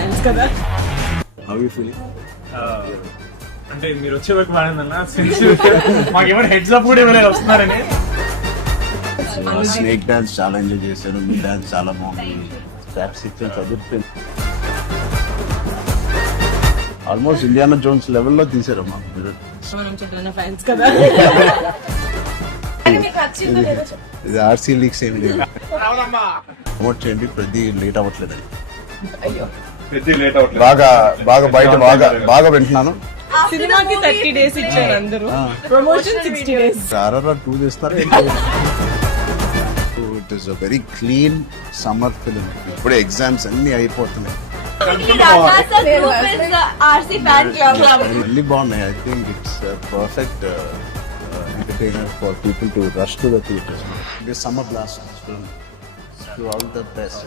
Fans కదా. How you feeling? అంటే మీరు వచ్చే వరకు బాగుందన్న మాకేమైనా హెడ్స్ అప్ కూడా ఇవ్వలేదు వస్తున్నారని. స్నేక్ డాన్స్ చాలా ఎంజాయ్ చేశాను, మీ డాన్స్ చాలా బాగుంది, స్టాప్ సీక్వెన్స్ అదిరిపోయింది. ఆల్మోస్ట్ ఇండియానా జోన్స్ లెవెల్లో తీసారమ్మా మీరు. మనం చెప్పిన ఫ్యాన్స్ కదా. ఇది ఆర్సీ లీగ్స్ ఏమి లేదు. ప్రమోట్ చేయండి, ప్రతి లేట్ అవ్వట్లేదండి. బాగా బాగా బయట బాగా వింటున్నాను. సినిమాకి 30 days ఇచ్చారు అందరూ, ప్రమోషన్ 60 days. RRR 2 చేస్తారు. It is a very clean summer film. ఇప్పుడే ఎగ్జామ్స్ అన్ని అయిపోతున్నాయి, really బాగున్నాయి. I think it's a perfect entertainer for people to rush to the theaters. This summer blast film to all the best.